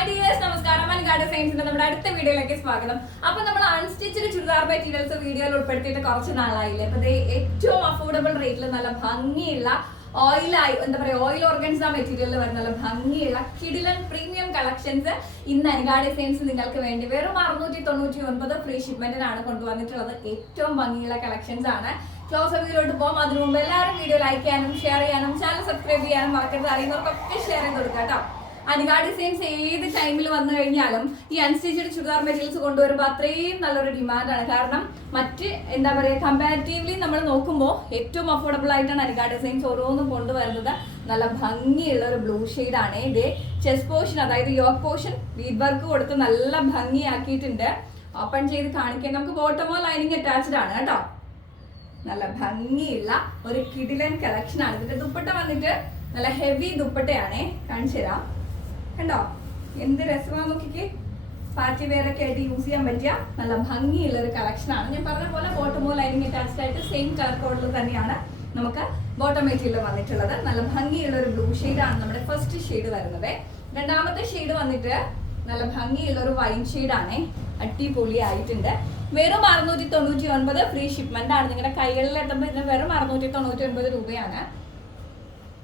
Hi നമസ്കാരം. മലനാട് സയൻസിന്റെ നമ്മുടെ അടുത്ത വീഡിയോയിലേക്ക് സ്വാഗതം. അപ്പൊ നമ്മൾ അൺസ്റ്റിച്ചഡ് ചുരിദാർ മെറ്റീരിയൽസ് വീഡിയോയിൽ ഉൾപ്പെടുത്തിയിട്ട് കുറച്ച് നാളായില്ലേ? അപ്പൊ ഏറ്റവും അഫോർഡബിൾ റേറ്റിൽ നല്ല ഭംഗിയുള്ള ഓയിലായി എന്താ പറയുക ഓയിൽ ഓർഗൻസ മെറ്റീരിയലിൽ വരുന്ന ഭംഗിയുള്ള കിടിലൻ പ്രീമിയം കളക്ഷൻസ് ഇന്ന് അനുഗാ ഡിസൈൻസ് നിങ്ങൾക്ക് വേണ്ടി വെറും അറുന്നൂറ്റി തൊണ്ണൂറ്റി ഒൻപത് ഫ്രീ ഷിപ്മെന്റിനാണ് കൊണ്ടുവന്നിട്ടുള്ളത്. ഏറ്റവും ഭംഗിയുള്ള കളക്ഷൻസ് ആണ്. ക്ലോസ് റിവ്യൂലോട്ട് പോകും അതിനു മുമ്പ് എല്ലാവരും വീഡിയോ ലൈക്ക് ചെയ്യാനും ഷെയർ ചെയ്യാനും ചാനൽ സബ്സ്ക്രൈബ് ചെയ്യാനും മറക്കരുത്. അറിയുന്നവർക്കൊക്കെ ഷെയർ ചെയ്ത് കൊടുക്കാം കേട്ടോ. അനികാ ഡിസൈൻസ് ഏത് ടൈമിൽ വന്നു കഴിഞ്ഞാലും ഈ അൺസ്റ്റിച്ചഡ് ചുരിദാർ മെറ്റീരിയൽസ് കൊണ്ടുവരുമ്പോൾ അത്രയും നല്ലൊരു ഡിമാൻഡാണ് കാരണം മറ്റ് എന്താ പറയുക കമ്പാരിറ്റീവ്ലി നമ്മൾ നോക്കുമ്പോൾ ഏറ്റവും അഫോർഡബിൾ ആയിട്ടാണ് അനികാ ഡിസൈൻസ് ഓരോന്നും കൊണ്ടുവരുന്നത്. നല്ല ഭംഗിയുള്ള ഒരു ബ്ലൂ ആണ്. ഇത് ചെസ്റ്റ് പോർഷൻ അതായത് യോക്ക് പോർഷൻ വീഡ് വർക്ക് കൊടുത്ത് നല്ല ഭംഗിയാക്കിയിട്ടുണ്ട്. ഓപ്പൺ ചെയ്ത് കാണിക്കാൻ നമുക്ക് ബോട്ടമോ ലൈനിങ് അറ്റാച്ച്ഡ് ആണ് കേട്ടോ. നല്ല ഭംഗിയുള്ള ഒരു കിടിലൻ കളക്ഷൻ ആണ്. ഇതിന്റെ ദുപ്പട്ട വന്നിട്ട് നല്ല ഹെവി ദുപ്പട്ടയാണേ. കാണിച്ചു തരാം കണ്ടോ? എന്ത് രസമാ നോക്കിക്കേ. പാർട്ടി വെയർ ഒക്കെ ആയിട്ട് യൂസ് ചെയ്യാൻ പറ്റിയ നല്ല ഭംഗിയുള്ള ഒരു കളക്ഷൻ ആണ്. ഞാൻ പറഞ്ഞ പോലെ ബോട്ടമോ ലൈനിങ് അറ്റാച്ച്ഡ് ആയിട്ട് സെയിം കളർ കോഡിൽ തന്നെയാണ് നമുക്ക് ബോട്ടം മെറ്റീരിയൽ വന്നിട്ടുള്ളത്. നല്ല ഭംഗിയുള്ള ഒരു ബ്ലൂ ആണ് നമ്മുടെ ഫസ്റ്റ് ഷെയ്ഡ് വരുന്നത്. രണ്ടാമത്തെ ഷെയ്ഡ് വന്നിട്ട് നല്ല ഭംഗിയുള്ള ഒരു വൈൻ ആണ്. അടിപൊളി ആയിട്ടുണ്ട് വെറും അറുന്നൂറ്റി തൊണ്ണൂറ്റി ഒൻപത് ഫ്രീ ഷിപ്മെന്റ് ആണ്. നിങ്ങളുടെ കൈകളിൽ എത്തുമ്പോൾ ഇതിന് വെറും അറുന്നൂറ്റി തൊണ്ണൂറ്റി ഒൻപത് രൂപയാണ്.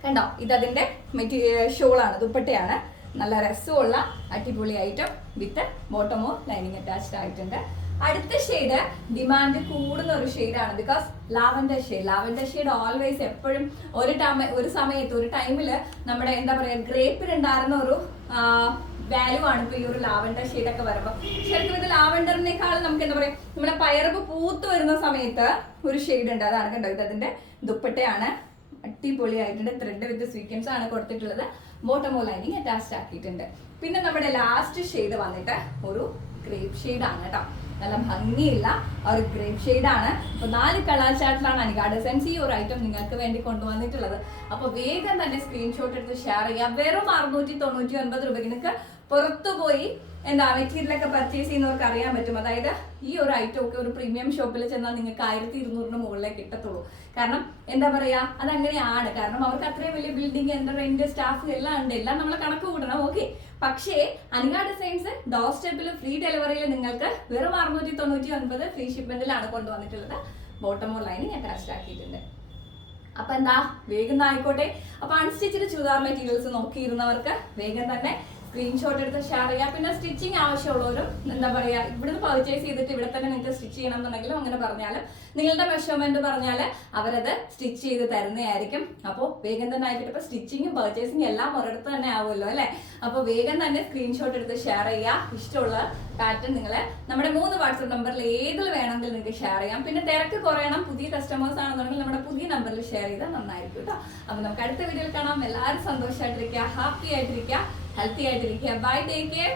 കണ്ടോ? ഇത് അതിന്റെ മെറ്റീരിയൽ ഷോളാണ് ദുപ്പട്ടയാണ്. നല്ല രസമുള്ള അടിപൊളി ഐറ്റം വിത്ത് ബോട്ടമോ ലൈനിങ് അറ്റാച്ച്ഡ് ആയിട്ടുണ്ട്. അടുത്ത ഷെയ്ഡ് ഡിമാൻഡ് കൂടുന്ന ഒരു ഷെയ്ഡാണ് because lavender shade lavender shade always എപ്പോഴും ഒരു ടൈം ഒരു സമയത്ത് ഒരു ടൈമിൽ നമ്മുടെ എന്താ പറയുക ഗ്രേപ്പിൽ ഉണ്ടായിരുന്ന ഒരു വാല്യൂ ആണ് ഇപ്പൊ ഈ ഒരു ലാവൻഡർ ഷെയ്ഡ് ഒക്കെ വരുമ്പോൾ ശരിക്കും ഇത് ലാവൻഡറിനേക്കാൾ നമുക്ക് എന്താ പറയുക നമ്മുടെ പയറപ്പ് പൂത്ത് വരുന്ന സമയത്ത് ഒരു ഷെയ്ഡ് ഉണ്ട്. അതാണ് കണ്ടോ ഇത് അതിന്റെ ദുപ്പട്ടയാണ്. അടിപൊളിയായിട്ടുണ്ട്. ത്രെഡ് വിത്ത് സ്വീക്വൻസ് ആണ് കൊടുത്തിട്ടുള്ളത്. ബോട്ടമോ ലൈനിങ് അറ്റാച്ച്ഡ് ആക്കിയിട്ടുണ്ട്. പിന്നെ നമ്മുടെ ലാസ്റ്റ് ഷെയ്ഡ് വന്നിട്ട് ഒരു ഗ്രേപ്പ് ആണ് കേട്ടോ. നല്ല ഭംഗിയുള്ള ഒരു ഗ്രേപ്പ് ആണ്. അപ്പൊ നാല് കളർ ചാർട്ടിലാണ് അനികാ ഡിസൈൻസ് ഈ ഒരു ഐറ്റം നിങ്ങൾക്ക് വേണ്ടി കൊണ്ടുവന്നിട്ടുള്ളത്. അപ്പൊ വേഗം തന്നെ സ്ക്രീൻഷോട്ട് എടുത്ത് ഷെയർ ചെയ്യാം. വെറും അറുന്നൂറ്റി തൊണ്ണൂറ്റി ഒൻപത് രൂപയ്ക്ക് നിങ്ങൾക്ക് പുറത്തു പോയി എന്താ മെറ്റീരിയലൊക്കെ പർച്ചേസ് ചെയ്യുന്നവർക്ക് അറിയാൻ പറ്റും. അതായത് ഈ ഒരു ഐറ്റം ഒക്കെ ഒരു പ്രീമിയം ഷോപ്പിൽ ചെന്നാൽ നിങ്ങൾക്ക് ആയിരത്തി ഇരുന്നൂറിന് മുകളിലേ കിട്ടത്തുള്ളൂ. കാരണം എന്താ പറയാ അതങ്ങനെയാണ്. കാരണം അവർക്ക് അത്രയും വലിയ ബിൽഡിംഗ് റെന്റ് സ്റ്റാഫ് എല്ലാം ഉണ്ട്. എല്ലാം നമ്മൾ കണക്ക് കൂട്ടണം ഓക്കെ പക്ഷേ അനിക ഡിസൈൻസ് ഡോർ സ്റ്റെപ്പിൽ ഫ്രീ ഡെലിവറിയിൽ നിങ്ങൾക്ക് വെറും അറുന്നൂറ്റി തൊണ്ണൂറ്റി ഒൻപത് ഫ്രീ ഷിപ്മെന്റിലാണ് കൊണ്ടുവന്നിട്ടുള്ളത് ബോട്ടമോ ലൈനിങ് അറ്റാച്ച്ഡ് ആക്കിയിട്ടുണ്ട്. അപ്പൊ എന്താ വേഗം ആയിക്കോട്ടെ. അപ്പൊ അൺസ്റ്റിച്ചിട്ട് ചുരിദാർ മെറ്റീരിയൽസ് നോക്കിയിരുന്നവർക്ക് വേഗം തന്നെ സ്ക്രീൻഷോട്ട് എടുത്ത് ഷെയർ ചെയ്യുക. പിന്നെ സ്റ്റിച്ചിങ് ആവശ്യമുള്ളവരും എന്താ പറയാ ഇവിടുന്ന് പർച്ചേസ് ചെയ്തിട്ട് ഇവിടെ തന്നെ നിങ്ങൾക്ക് സ്റ്റിച്ച് ചെയ്യണം എന്നുണ്ടെങ്കിലും അങ്ങനെ പറഞ്ഞാൽ നിങ്ങളുടെ മെഷർമെന്റ് പറഞ്ഞാൽ അവരത് സ്റ്റിച്ച് ചെയ്ത് തരുന്നതായിരിക്കും. അപ്പോൾ വേഗം തന്നെ ആയിട്ട് ഇപ്പൊ സ്റ്റിച്ചിങ്ങും പർച്ചേസിങ് എല്ലാം ഒരിടത്ത് തന്നെ ആവുമല്ലോ അല്ലെ? അപ്പോൾ വേഗം തന്നെ സ്ക്രീൻഷോട്ട് എടുത്ത് ഷെയർ ചെയ്യുക. ഇഷ്ടമുള്ള പാറ്റേൺ നിങ്ങൾ നമ്മുടെ മൂന്ന് വാട്സപ്പ് നമ്പറിൽ ഏതിൽ വേണമെങ്കിൽ നിങ്ങൾക്ക് ഷെയർ ചെയ്യാം. പിന്നെ തിരക്ക് കുറയണം. പുതിയ കസ്റ്റമേഴ്സ് ആണെന്നുണ്ടെങ്കിൽ നമ്മുടെ പുതിയ നമ്പറിൽ ഷെയർ ചെയ്താൽ നന്നായിരിക്കും കേട്ടോ. അപ്പൊ നമുക്ക് അടുത്ത വീഡിയോയിൽ കാണാം. എല്ലാവരും സന്തോഷമായിട്ടിരിക്കുക ഹാപ്പി ആയിട്ടിരിക്കുക. हेल्थी आई बाय टेक केयर